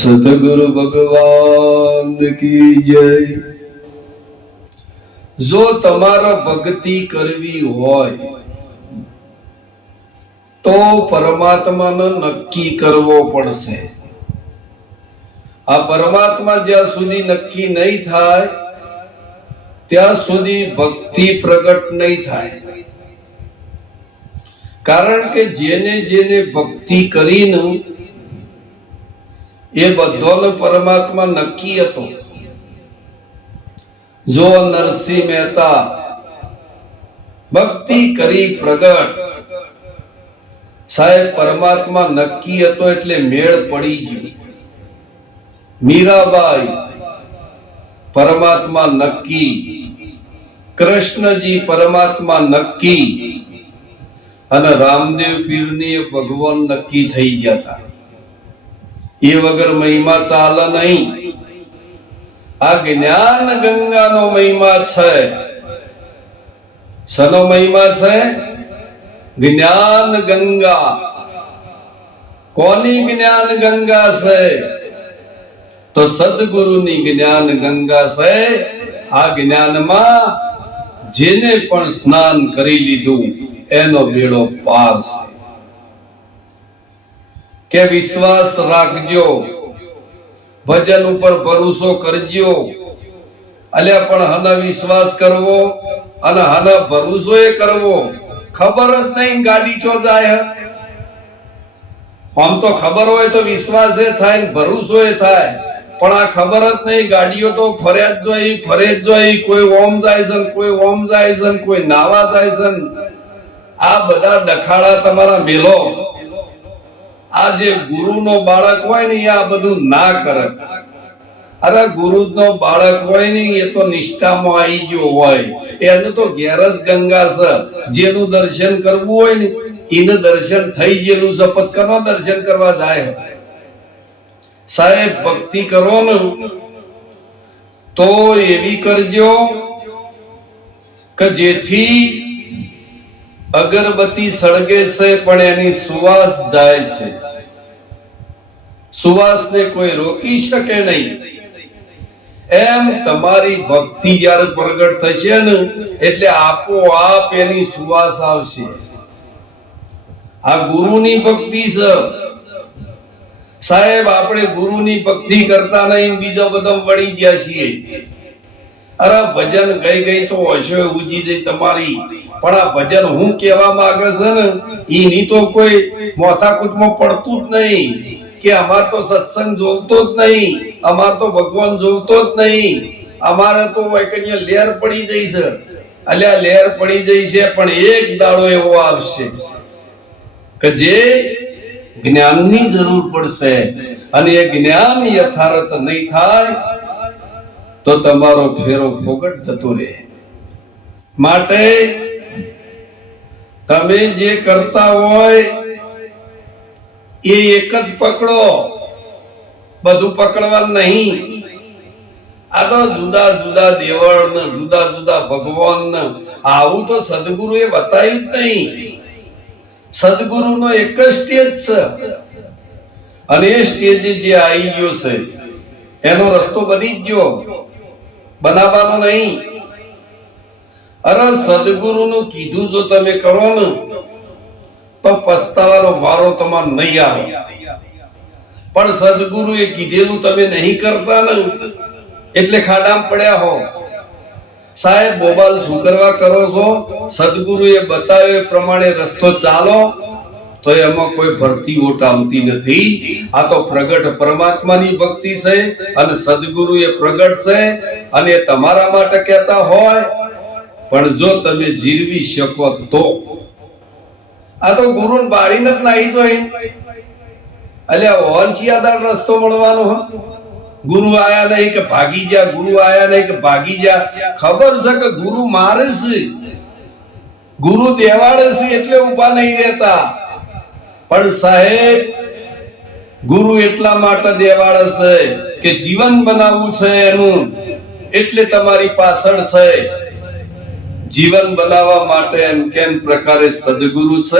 સદગુરુ ભગવાન કી જય। જો તમારે ભક્તિ કરવી હોય તો પરમાત્માને નક્કી કરવો પડશે। આ પરમાત્મા જ્યાં સુધી નક્કી નહીં થાય ત્યાં સુધી ભક્તિ પ્રગટ નહીં થાય। કારણ કે જેને જેને ભક્તિ કરીને એ બધોનો પરમાત્મા નક્કી હતો। જો નરસિંહ મહેતા ભક્તિ કરી પ્રગટ, સાહેબ પરમાત્મા નક્કી હતો એટલે મેળ પડી ગયો। મીરાબાઈ પરમાત્મા નક્કી, કૃષ્ણજી પરમાત્મા નક્કી અને રામદેવ પીરની ભગવાન નક્કી થઈ ગયા હતા। એ વગર મહિમા ચાલે નહીં। આ જ્ઞાન ગંગાનો મહિમા છે। શનો મહિમા છે? જ્ઞાન ગંગા। કોની જ્ઞાન ગંગા છે? તો સદગુરુની જ્ઞાન ગંગા છે। આ જ્ઞાનમાં જેને પણ સ્નાન કરી લીધું એનો બેડો પાર છે। કે વિશ્વાસ રાખજો, ભજન ઉપર ભરોસો કરજો। અલ્યા પણ હને વિશ્વાસ કરવો અને હને ભરોસો એ કરવો, ખબર જ નહીં ગાડી ચો જાય। આમ તો ખબર હોય તો વિશ્વાસ એ થાય ને ભરોસો એ થાય, પણ આ ખબર જ નહીં। ગાડીઓ તો ફરે જ જોઈ, કોઈ ઓમ જાય છે, કોઈ ઓમ જાય છે, કોઈ નાવા જાય છે। આ બધા ડખાડા તમારા મેલો। આ જે ગુરુનો બાળક હોય ને આ બધું ના કરે। અરે ગુરુનો બાળક હોય ને એ તો નિષ્ઠામાં આવી ગયો હોય, એનું તો ઘેર જ ગંગા છે। જેનું દર્શન કરવું હોય ને એને દર્શન થઈ ગયેલું છે, પચકનો દર્શન કરવા જાય। સાહેબ ભક્તિ કરો ને તો એવી કરજો કે જેથી અગરબત્તી સળગે છે પણ એની સુવાસ જાય છે। સુવાસને કોઈ રોકી શકે નહીં। એમ તમારી ભક્તિ જ્યારે પ્રગટ થશે ને એટલે આપોઆપ એની સુવાસ આવશે। આ ગુરુની ભક્તિ છે સાહેબ। આપણે ગુરુની ભક્તિ કરતા નહીં, બીજો બધો વળી ગયા છીએ। અરે ભજન ગઈ તો હશો ઉજી જઈ તમારી, પણ આ ભજન હું કેવા માંગે છે ને એની તો કોઈ મોથાકૂટમાં પડતું જ નહીં કે અમાર તો સત્સંગ જોવતો જ નહીં, અમાર તો ભગવાન જોવતો જ નહીં, અમારે તો લેર પડી જઈ છે। અલ્યા લેર પડી જઈ છે, પણ એક દાડો એવો આવશે કે જે જ્ઞાનની જરૂર પડશે અને એ જ્ઞાન યથાર્થ નહીં થાય તો તમારો ફેરો ફોગટ જતો રહે। માટે તમે જે કરતા હોય એ એક જ પકડો, બધું પકડવાનું નહીં। આ તો જુદા જુદા દેવળ ને જુદા જુદા ભગવાન ને આવું તો સદગુરુ એ બતાવ્યું જ નહીં। સદગુરુ નો એક જ સ્ટેજ છે અને એ સ્ટેજ જે આવી ગયો છે એનો રસ્તો બની જ ગયો, બનાવવાનો નહીં। અરે સદગુરુ નું કીધું જો તમે કરો ને તો પસ્તાવાનો વારો તમારો નહીં આવે। પણ સદગુરુ એ કીધેલું તમે નહીં કરતા ને એટલે ખાડામાં પડ્યા હો। સાહેબ બોબાલ શું કરવા કરો છો? સદગુરુ એ બતાવ્યો એ પ્રમાણે રસ્તો ચાલો તો એમાં કોઈ ભરતી ઓટ આવતી નથી। આ તો પ્રગટ પરમાત્માની ભક્તિ છે અને સદગુરુ એ પ્રગટ છે અને તમારા માટે કહેતા હોય, પણ જો તમે જીરવી શકો તો। આ તો ગુરુ બાળીને જ નાહી જોઈ। અલ્યા ઓનચિયાદાર રસ્તો મળવાનો હ? ગુરુ આયા નહીં કે ભાગી જા, ગુરુ આયા નહીં કે ભાગી જા। ખબર છે કે ગુરુ મારે છે, ગુરુ દેવાડે છે એટલે ઉભા નહીં રહેતા। પણ સાહેબ ગુરુ એટલા માટે દેવાડે છે કે જીવન બનાવવું છે એનું, એટલે તમારી પાછળ છે। જીવન બનાવવા માટે એમ કેમ પ્રકારે સદગુરુ છે।